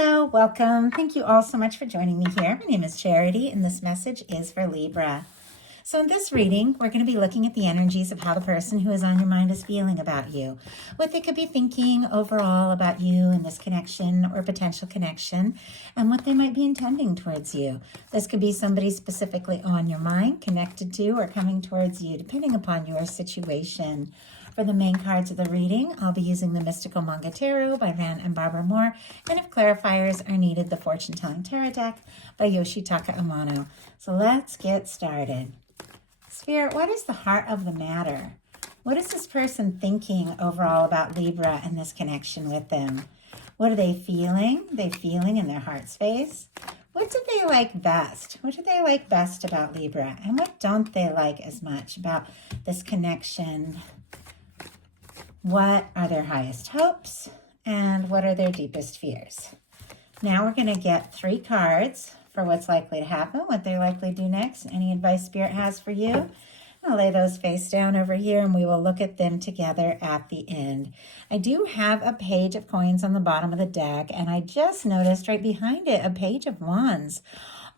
Hello, welcome. Thank you all so much for joining me here. My name is Charity, and this message is for Libra. So in this reading, we're going to be looking at the energies of how the person who is on your mind is feeling about you. What they could be thinking overall about you and this connection or potential connection, and what they might be intending towards you. This could be somebody specifically on your mind, connected to, or coming towards you, depending upon your situation. For the main cards of the reading, I'll be using the Mystical Manga Tarot by Van and Barbara Moore, and if clarifiers are needed, the Fortune Telling Tarot deck by Yoshitaka Amano. So let's get started. Spirit, what is the heart of the matter? What is this person thinking overall about Libra and this connection with them? What are they feeling? They feeling in their heart space? What do they like best? What do they like best about Libra? And what don't they like as much about this connection? What are their highest hopes? And what are their deepest fears? Now we're going to get 3 cards for what's likely to happen, what they're likely to do next, any advice Spirit has for you. I'll lay those face down over here and we will look at them together at the end. I do have a page of coins on the bottom of the deck, and I just noticed right behind it a page of wands.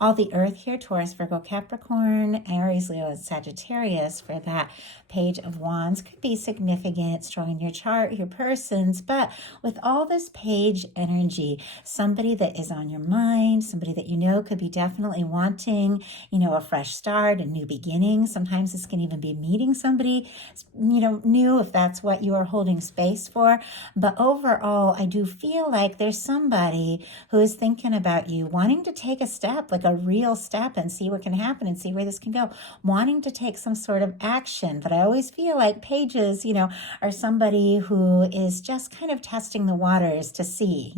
All the earth here, Taurus, Virgo, Capricorn, Aries, Leo, and Sagittarius for that page of wands could be significant, strong in your chart, your persons, but with all this page energy, somebody that is on your mind, somebody that you know could be definitely wanting, a fresh start, a new beginning. Sometimes this can even be meeting somebody, new if that's what you are holding space for. But overall, I do feel like there's somebody who is thinking about you, wanting to take a step, like a real step, and see what can happen and see where this can go, wanting to take some sort of action. But I always feel like pages, are somebody who is just kind of testing the waters to see,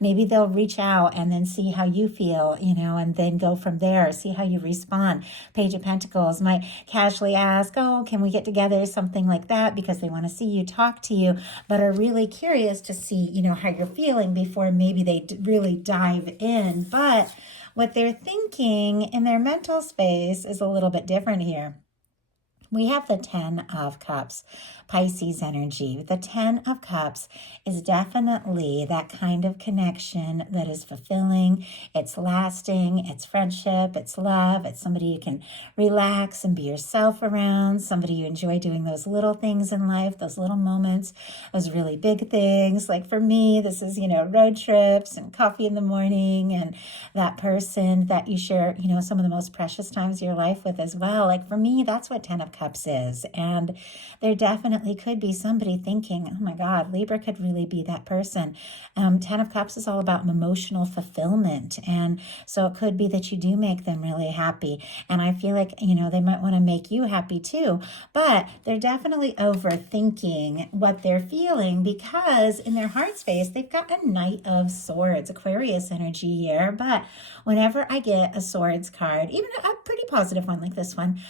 maybe they'll reach out and then see how you feel, and then go from there, see how you respond. Page of Pentacles might casually ask, oh, can we get together, something like that, because they want to see you, talk to you, but are really curious to see, how you're feeling before maybe they really dive in. But what they're thinking in their mental space is a little bit different here. We have the 10 of Cups, Pisces energy. The 10 of Cups is definitely that kind of connection that is fulfilling, it's lasting, it's friendship, it's love, it's somebody you can relax and be yourself around, somebody you enjoy doing those little things in life, those little moments, those really big things. Like for me, this is, road trips and coffee in the morning, and that person that you share, some of the most precious times of your life with as well. Like for me, that's what 10 of Cups is. And there definitely could be somebody thinking, oh my God, Libra could really be that person. 10 of Cups is all about emotional fulfillment. And so it could be that you do make them really happy. And I feel like, they might want to make you happy too. But they're definitely overthinking what they're feeling, because in their heart space, they've got a Knight of Swords, Aquarius energy here. But whenever I get a Swords card, even a pretty positive one like this one,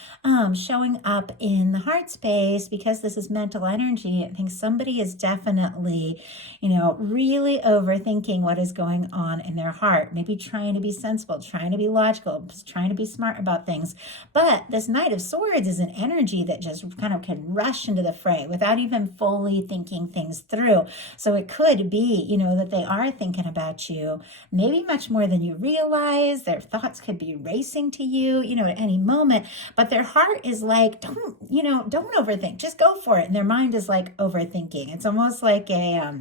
showing up in the heart space, because this is mental energy, I think somebody is definitely, really overthinking what is going on in their heart, maybe trying to be sensible, trying to be logical, trying to be smart about things. But this Knight of Swords is an energy that just kind of can rush into the fray without even fully thinking things through. So it could be, that they are thinking about you, maybe much more than you realize. Their thoughts could be racing to you, at any moment, but their heart is like, don't overthink, just go for it. And their mind is like overthinking. It's almost like a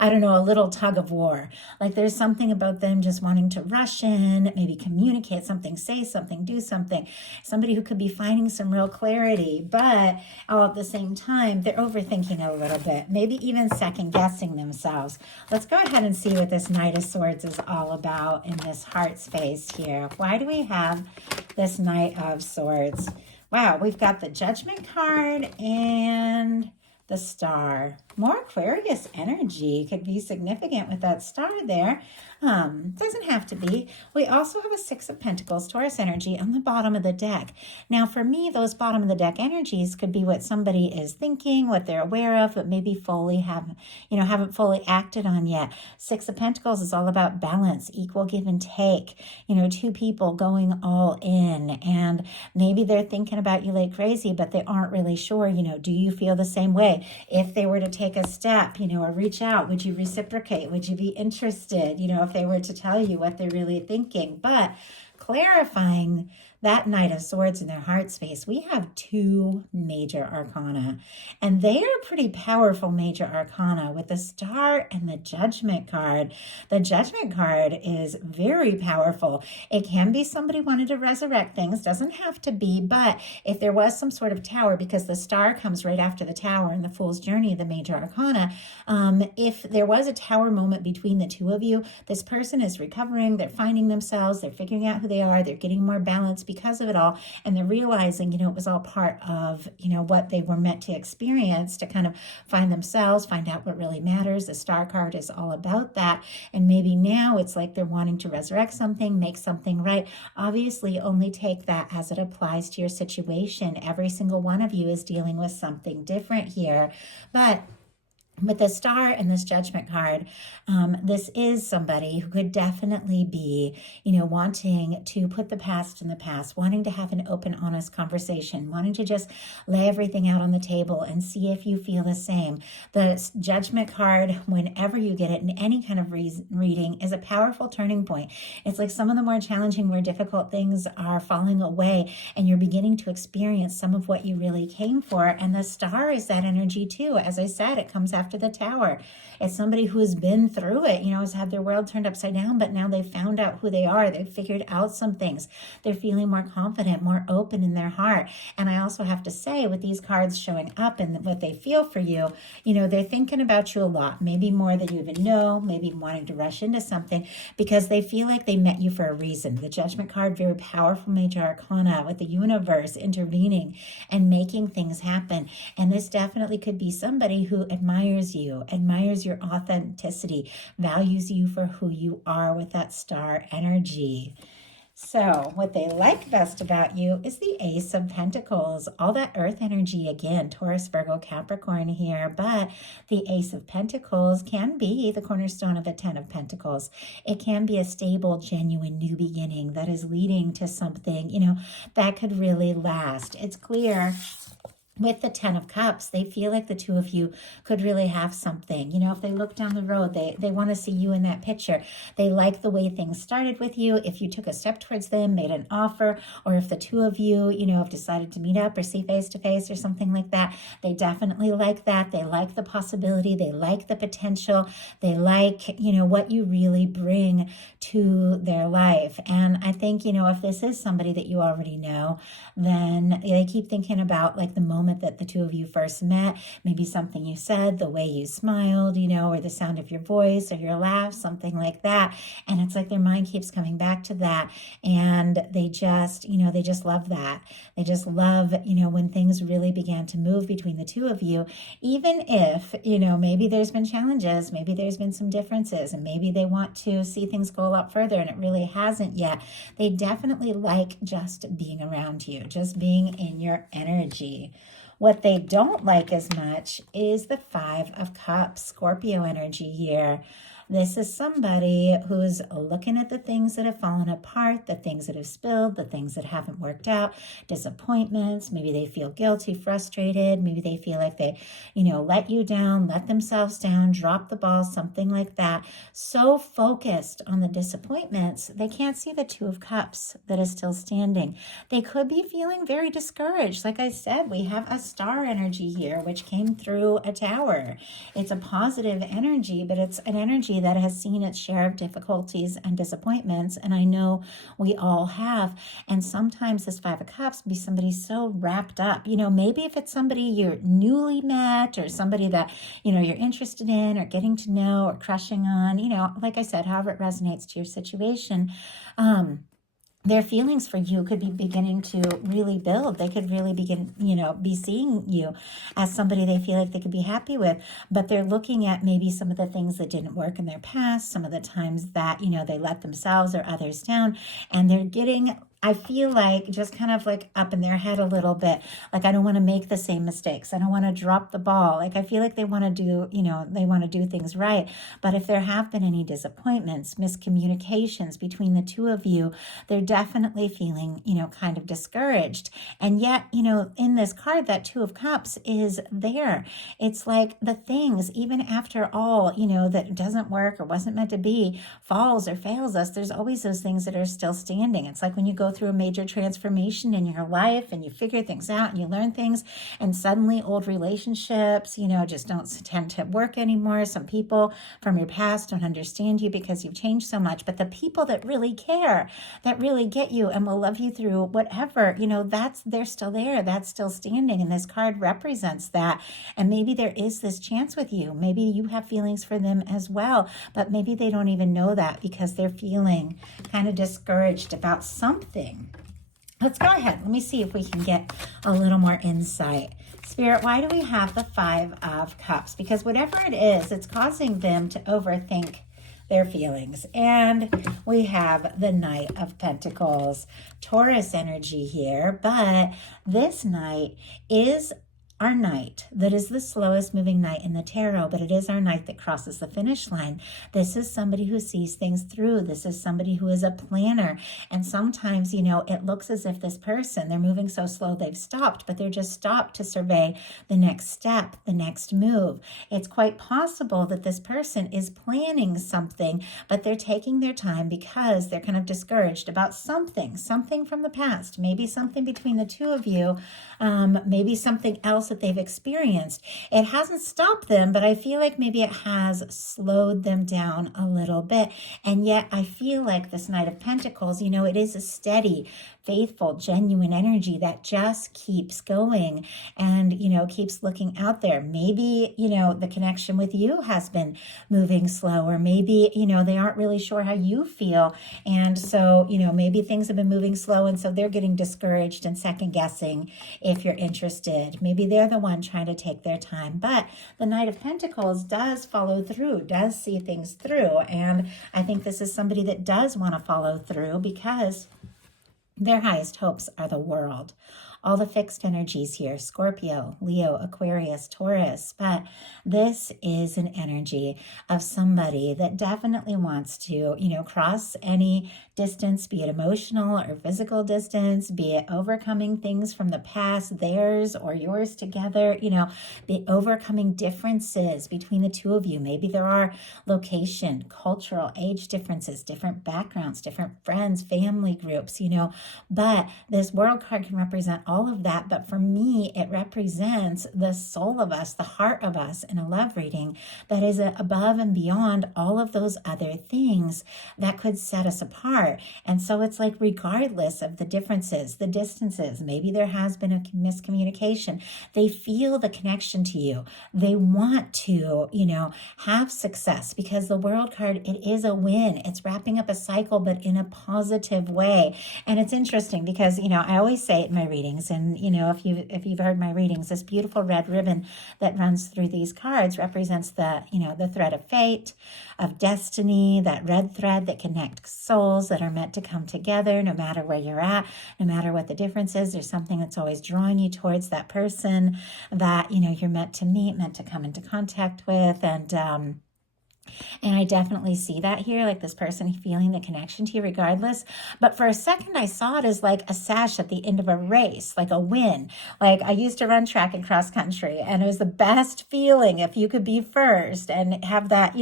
little tug of war. Like there's something about them just wanting to rush in, maybe communicate something, say something, do something. Somebody who could be finding some real clarity, but all at the same time, they're overthinking a little bit, maybe even second guessing themselves. Let's go ahead and see what this Knight of Swords is all about in this heart space here. Why do we have this Knight of Swords? Wow, we've got the Judgment card and the Star. More Aquarius energy could be significant with that star there. Doesn't have to be. We also have a 6 of Pentacles, Taurus energy on the bottom of the deck. Now for me, those bottom of the deck energies could be what somebody is thinking, what they're aware of, but maybe haven't fully acted on yet. 6 of Pentacles is all about balance, equal give and take, 2 people going all in, and maybe they're thinking about you like crazy, but they aren't really sure, do you feel the same way? say? If they were to take a step, or reach out, would you reciprocate? Would you be interested, if they were to tell you what they're really thinking? But clarifying that Knight of Swords in their heart space, we have 2 major arcana, and they are pretty powerful major arcana with the Star and the Judgment card. The Judgment card is very powerful. It can be somebody wanted to resurrect things, doesn't have to be, but if there was some sort of tower, because the Star comes right after the Tower in the Fool's Journey, the major arcana, if there was a tower moment between the 2 of you, this person is recovering, they're finding themselves, they're figuring out who they are, they're getting more balance because of it all, and they're realizing, it was all part of, what they were meant to experience, to kind of find themselves, find out what really matters. The Star card is all about that, and maybe now it's like they're wanting to resurrect something, make something right. Obviously, only take that as it applies to your situation. Every single one of you is dealing with something different here, but with the Star and this Judgment card, this is somebody who could definitely be, wanting to put the past in the past, wanting to have an open, honest conversation, wanting to just lay everything out on the table and see if you feel the same. The Judgment card, whenever you get it in any kind of reading, is a powerful turning point. It's like some of the more challenging, more difficult things are falling away, and you're beginning to experience some of what you really came for. And the Star is that energy too. As I said, it comes after the Tower. It's somebody who has been through it, has had their world turned upside down, but now they've found out who they are. They've figured out some things. They're feeling more confident, more open in their heart. And I also have to say, with these cards showing up and what they feel for you, they're thinking about you a lot, maybe more than you even know, maybe wanting to rush into something because they feel like they met you for a reason. The Judgment card, very powerful major arcana with the universe intervening and making things happen. And this definitely could be somebody who admires you, admires your authenticity, values you for who you are with that Star energy. So what they like best about you is the Ace of Pentacles, all that earth energy again, Taurus, Virgo, Capricorn here, but the Ace of Pentacles can be the cornerstone of a 10 of Pentacles. It can be a stable, genuine new beginning that is leading to something, that could really last. It's clear with the 10 of Cups, they feel like the 2 of you could really have something. If they look down the road, they want to see you in that picture. They like the way things started with you. If you took a step towards them, made an offer, or if the 2 of you, have decided to meet up or see face to face or something like that, they definitely like that. They like the possibility. They like the potential. They like, what you really bring to their life. And I think, if this is somebody that you already know, then they keep thinking about like the moment that the 2 of you first met, maybe something you said, the way you smiled, or the sound of your voice or your laugh, something like that. And it's like their mind keeps coming back to that. And they just, they just love that. They just love, when things really began to move between the 2 of you, even if, maybe there's been challenges, maybe there's been some differences, and maybe they want to see things go a lot further and it really hasn't yet. They definitely like just being around you, just being in your energy. What they don't like as much is the 5 of Cups, Scorpio energy here. This is somebody who's looking at the things that have fallen apart, the things that have spilled, the things that haven't worked out, disappointments. Maybe they feel guilty, frustrated. Maybe they feel like they, let you down, let themselves down, drop the ball, something like that. So focused on the disappointments, they can't see the 2 of Cups that is still standing. They could be feeling very discouraged. Like I said, we have a Star energy here, which came through a Tower. It's a positive energy, but it's an energy that has seen its share of difficulties and disappointments, and I know we all have. And sometimes this 5 of Cups be somebody so wrapped up, maybe if it's somebody you're newly met or somebody that, you're interested in or getting to know or crushing on, like I said, however it resonates to your situation, their feelings for you could be beginning to really build. They could really begin, be seeing you as somebody they feel like they could be happy with, but they're looking at maybe some of the things that didn't work in their past, some of the times that, they let themselves or others down, and they're getting I feel like just kind of like up in their head a little bit. Like, I don't want to make the same mistakes. I don't want to drop the ball. Like, I feel like they want to do, they want to do things right. But if there have been any disappointments, miscommunications between the two of you, they're definitely feeling, kind of discouraged. And yet, in this card, that Two of Cups is there. It's like the things, even after all, that doesn't work or wasn't meant to be, falls or fails us, there's always those things that are still standing. It's like when you go through a major transformation in your life and you figure things out and you learn things, and suddenly old relationships, just don't tend to work anymore. Some people from your past don't understand you because you've changed so much. But the people that really care, that really get you and will love you through whatever, they're still there. That's still standing. And this card represents that. And maybe there is this chance with you. Maybe you have feelings for them as well, but maybe they don't even know that because they're feeling kind of discouraged about something. Let's go ahead. Let me see if we can get a little more insight. Spirit, why do we have the Five of Cups? Because whatever it is, it's causing them to overthink their feelings. And we have the Knight of Pentacles, Taurus energy here, but this Knight is our knight that is the slowest moving knight in the tarot, but it is our knight that crosses the finish line. This is somebody who sees things through. This is somebody who is a planner. And sometimes, it looks as if this person, they're moving so slow they've stopped, but they're just stopped to survey the next step, the next move. It's quite possible that this person is planning something, but they're taking their time because they're kind of discouraged about something from the past, maybe something between the two of you, maybe something else that they've experienced. It hasn't stopped them, but I feel like maybe it has slowed them down a little bit. And yet I feel like this Knight of Pentacles, it is a steady, faithful, genuine energy that just keeps going and, keeps looking out there. Maybe, the connection with you has been moving slow, or maybe, they aren't really sure how you feel. And so, maybe things have been moving slow. And so they're getting discouraged and second guessing if you're interested. Maybe they're the one trying to take their time. But the Knight of Pentacles does follow through, does see things through. And I think this is somebody that does want to follow through because their highest hopes are the world. All the fixed energies here, Scorpio, Leo, Aquarius, Taurus. But this is an energy of somebody that definitely wants to, cross any distance, be it emotional or physical distance, be it overcoming things from the past, theirs or yours together, be overcoming differences between the two of you. Maybe there are location, cultural, age differences, different backgrounds, different friends, family groups, but this world card can represent all of that. But for me, it represents the soul of us, the heart of us in a love reading that is above and beyond all of those other things that could set us apart. And so it's like, regardless of the differences, the distances, maybe there has been a miscommunication, they feel the connection to you. They want to, have success, because the World card, it is a win. It's wrapping up a cycle, but in a positive way. And it's interesting because, I always say it in my readings, and, if you've heard my readings, this beautiful red ribbon that runs through these cards represents the, the thread of fate, of destiny, that red thread that connects souls that are meant to come together no matter where you're at, no matter what the difference is. There's something that's always drawing you towards that person that, you're meant to meet, meant to come into contact with. And I definitely see that here, like this person feeling the connection to you regardless. But for a second, I saw it as like a sash at the end of a race, like a win. Like, I used to run track and cross country, and it was the best feeling if you could be first and have that,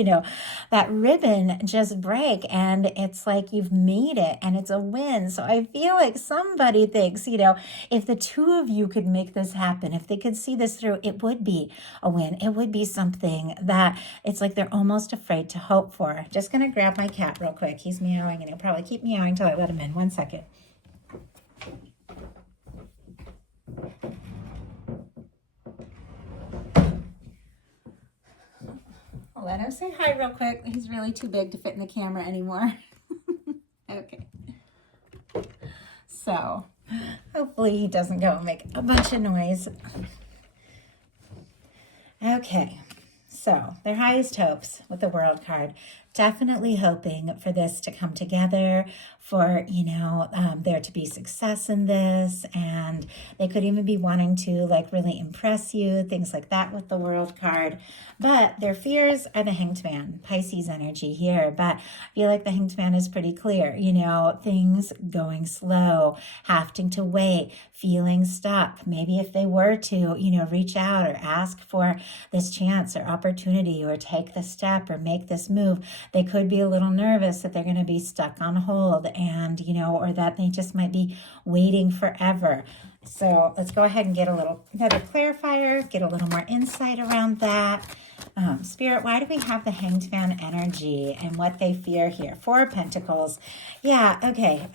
that ribbon just break. And it's like you've made it and it's a win. So I feel like somebody thinks, if the two of you could make this happen, if they could see this through, it would be a win. It would be something that it's like they're almost afraid to hope for. Just going to grab my cat real quick. He's meowing, and he'll probably keep meowing until I let him in. 1 second. I'll let him say hi real quick. He's really too big to fit in the camera anymore. Okay. So hopefully he doesn't go and make a bunch of noise. Okay. So their highest hopes with the World card. definitely hoping for this to come together, for, there to be success in this. And they could even be wanting to like really impress you, things like that with the World card. But their fears are the Hanged Man, Pisces energy here. But I feel like the Hanged Man is pretty clear, things going slow, having to wait, feeling stuck. Maybe if they were to, reach out or ask for this chance or opportunity or take the step or make this move, they could be a little nervous that they're going to be stuck on hold and, or that they just might be waiting forever. So let's go ahead and get another clarifier, get a little more insight around that. Spirit, why do we have the Hanged Man energy and what they fear here? Four of Pentacles. Yeah, okay.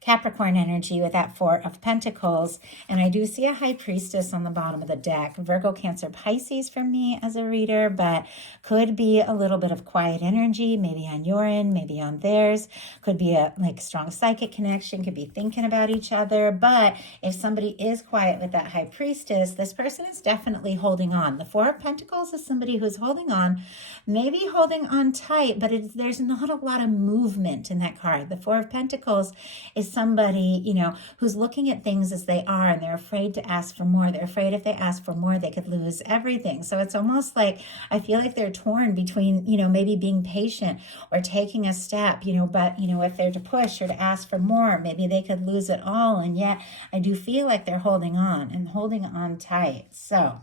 Capricorn energy with that Four of Pentacles. And I do see a High Priestess on the bottom of the deck. Virgo, Cancer, Pisces for me as a reader, but could be a little bit of quiet energy, maybe on your end, maybe on theirs. Could be a strong psychic connection, could be thinking about each other. But if somebody is quiet with that High Priestess, this person is definitely holding on. The Four of Pentacles is somebody who's holding on, maybe holding on tight, but there's not a lot of movement in that card. The Four of Pentacles is somebody, who's looking at things as they are, and they're afraid to ask for more. They're afraid if they ask for more, they could lose everything. So it's almost like, I feel like they're torn between, maybe being patient or taking a step, but, if they're to push or to ask for more, maybe they could lose it all. And yet I do feel like they're holding on and holding on tight. So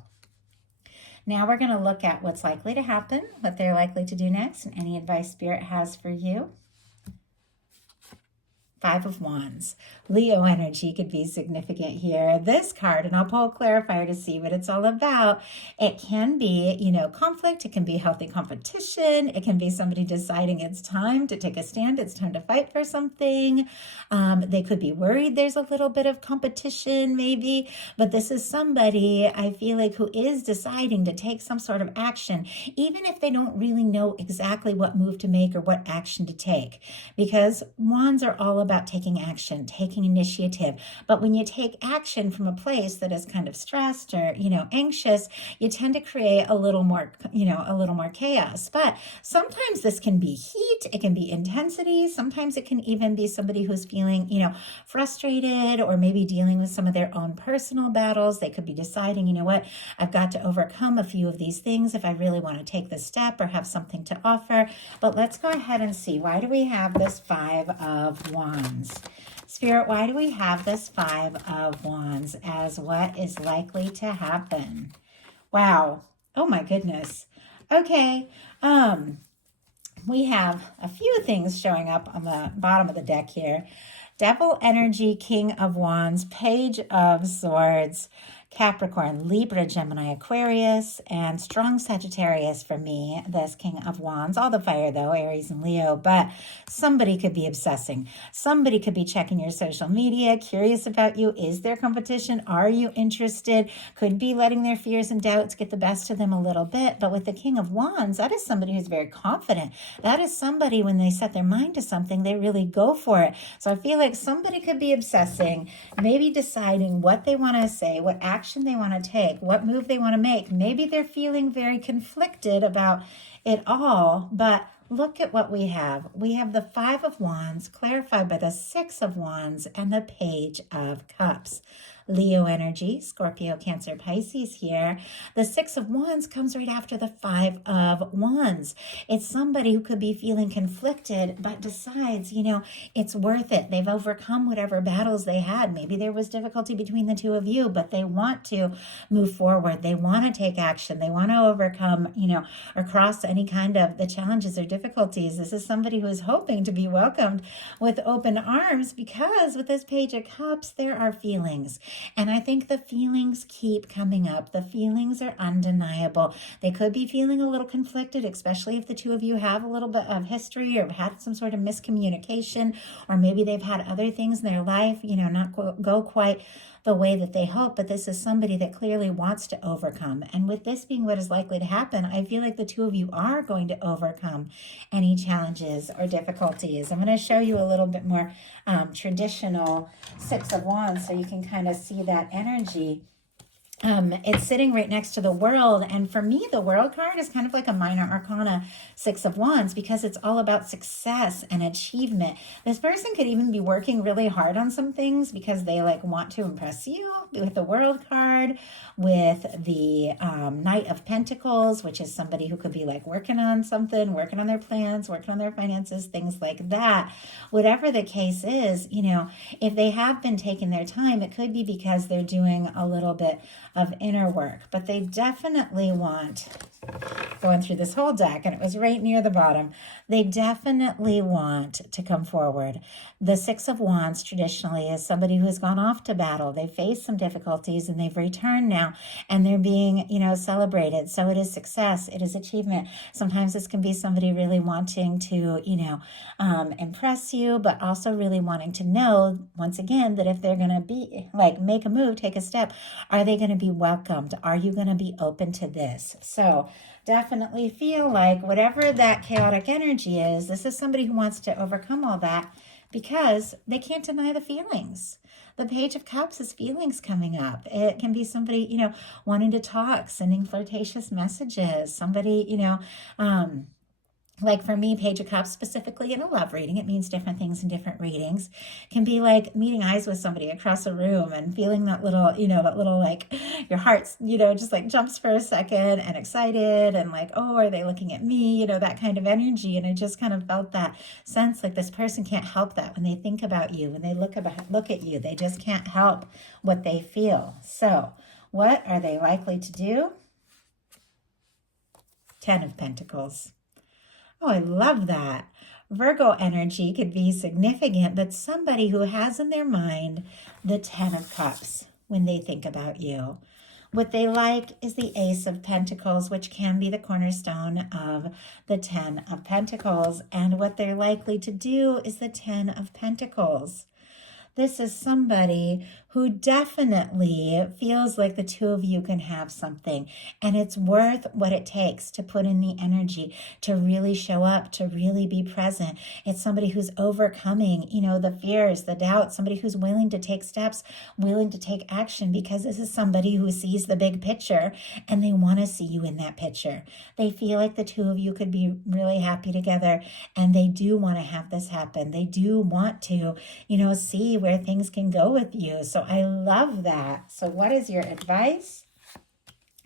now we're going to look at what's likely to happen, what they're likely to do next, and any advice Spirit has for you. Five of Wands. Leo energy could be significant here. This card, and I'll pull a clarifier to see what it's all about. It can be, conflict. It can be healthy competition. It can be somebody deciding it's time to take a stand. It's time to fight for something. They could be worried there's a little bit of competition maybe, but this is somebody, I feel like, who is deciding to take some sort of action, even if they don't really know exactly what move to make or what action to take, because Wands are all about taking action, taking initiative. But when you take action from a place that is kind of stressed or, anxious, you tend to create a little more chaos. But sometimes this can be heat, it can be intensity. Sometimes it can even be somebody who's feeling, frustrated or maybe dealing with some of their own personal battles. They could be deciding, what, I've got to overcome a few of these things if I really want to take this step or have something to offer. But let's go ahead and see, why do we have this Five of Wands? Spirit, why do we have this Five of Wands as what is likely to happen? Wow. Oh my goodness. Okay. We have a few things showing up on the bottom of the deck here. Devil energy, King of Wands, Page of Swords, Capricorn, Libra, Gemini, Aquarius, and strong Sagittarius for me, this King of Wands. All the fire, though, Aries and Leo, but somebody could be obsessing. Somebody could be checking your social media, curious about you. Is there competition? Are you interested? Could be letting their fears and doubts get the best of them a little bit. But with the King of Wands, that is somebody who's very confident. That is somebody, when they set their mind to something, they really go for it. So I feel like somebody could be obsessing, maybe deciding what they want to say, what action they want to take, what move they want to make. Maybe they're feeling very conflicted about it all, but look at what we have. We have the Five of Wands clarified by the Six of Wands and the Page of Cups. Leo energy, Scorpio, Cancer, Pisces here. The Six of Wands comes right after the Five of Wands. It's somebody who could be feeling conflicted, but decides, it's worth it. They've overcome whatever battles they had. Maybe there was difficulty between the two of you, but they want to move forward. They want to take action. They want to overcome, or cross any kind of the challenges or difficulties. This is somebody who is hoping to be welcomed with open arms, because with this Page of Cups, there are feelings. And I think the feelings keep coming up. The feelings are undeniable. They could be feeling a little conflicted, especially if the two of you have a little bit of history or had some sort of miscommunication, or maybe they've had other things in their life, not go quite the way that they hope. But this is somebody that clearly wants to overcome. And with this being what is likely to happen, I feel like the two of you are going to overcome any challenges or difficulties. I'm going to show you a little bit more traditional Six of Wands so you can kind of see that energy. It's sitting right next to the world. And for me, the world card is kind of like a minor arcana 6 of Wands because it's all about success and achievement. This person could even be working really hard on some things because they like want to impress you with the world card, with the Knight of Pentacles, which is somebody who could be like working on something, working on their plans, working on their finances, things like that. Whatever the case is, if they have been taking their time, it could be because they're doing a little bit of inner work, but they definitely want, going through this whole deck, and it was right near the bottom, they definitely want to come forward. The 6 of Wands traditionally is somebody who has gone off to battle. They faced some difficulties and they've returned now, and they're being, celebrated. So it is success, it is achievement. Sometimes this can be somebody really wanting to, impress you, but also really wanting to know, once again, that if they're going to be like, make a move, take a step, are they going to be welcomed? Are you going to be open to this? So definitely feel like whatever that chaotic energy is, this is somebody who wants to overcome all that because they can't deny the feelings. The Page of Cups is feelings coming up. It can be somebody, wanting to talk, sending flirtatious messages, somebody, like for me, Page of Cups, specifically in a love reading, it means different things in different readings, can be like meeting eyes with somebody across a room and feeling that little, like your heart's, just like jumps for a second and excited and like, oh, are they looking at me? That kind of energy. And I just kind of felt that sense like this person can't help that when they think about you, when they look at you, they just can't help what they feel. So what are they likely to do? 10 of Pentacles. Oh, I love that. Virgo energy could be significant, but somebody who has in their mind the 10 of Cups when they think about you. What they like is the Ace of Pentacles, which can be the cornerstone of the 10 of Pentacles. And what they're likely to do is the 10 of Pentacles. This is somebody who definitely feels like the two of you can have something, and it's worth what it takes to put in the energy to really show up, to really be present. It's somebody who's overcoming, the fears, the doubts, somebody who's willing to take steps, willing to take action, because this is somebody who sees the big picture and they want to see you in that picture. They feel like the two of you could be really happy together, and they do want to have this happen. They do want to, see where things can go with you. So I love that. So what is your advice?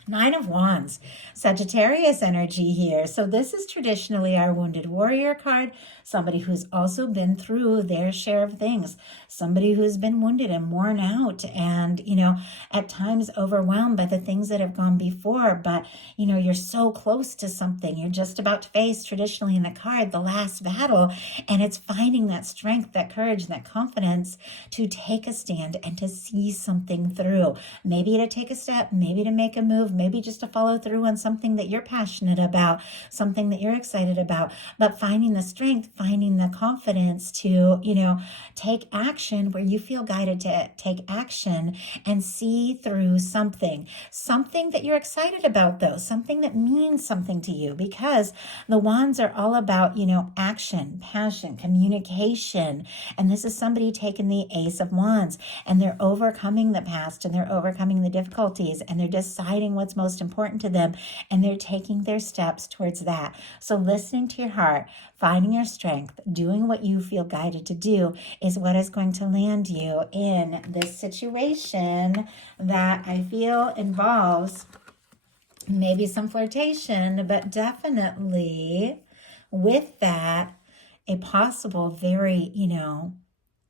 9 of Wands, Sagittarius energy here. So this is traditionally our wounded warrior card, somebody who's also been through their share of things, somebody who's been wounded and worn out and, at times overwhelmed by the things that have gone before. But, you're so close to something. You're just about to face, traditionally in the card, the last battle. And it's finding that strength, that courage, that confidence to take a stand and to see something through. Maybe to take a step, maybe to make a move, maybe just to follow through on something that you're passionate about, something that you're excited about, but finding the strength, finding the confidence to, take action where you feel guided to take action and see through something that you're excited about though, something that means something to you, because the wands are all about, action, passion, communication. And this is somebody taking the Ace of Wands and they're overcoming the past and they're overcoming the difficulties and they're deciding what's most important to them and they're taking their steps towards that. So listening to your heart, finding your strength, doing what you feel guided to do is what is going to land you in this situation that I feel involves maybe some flirtation, but definitely with that, a possible very,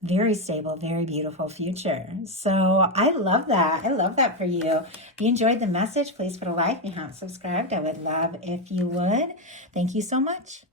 very stable, very beautiful future. So I love that. I love that for you. If you enjoyed the message, please put a like. If you haven't subscribed, I would love if you would. Thank you so much.